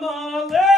Come let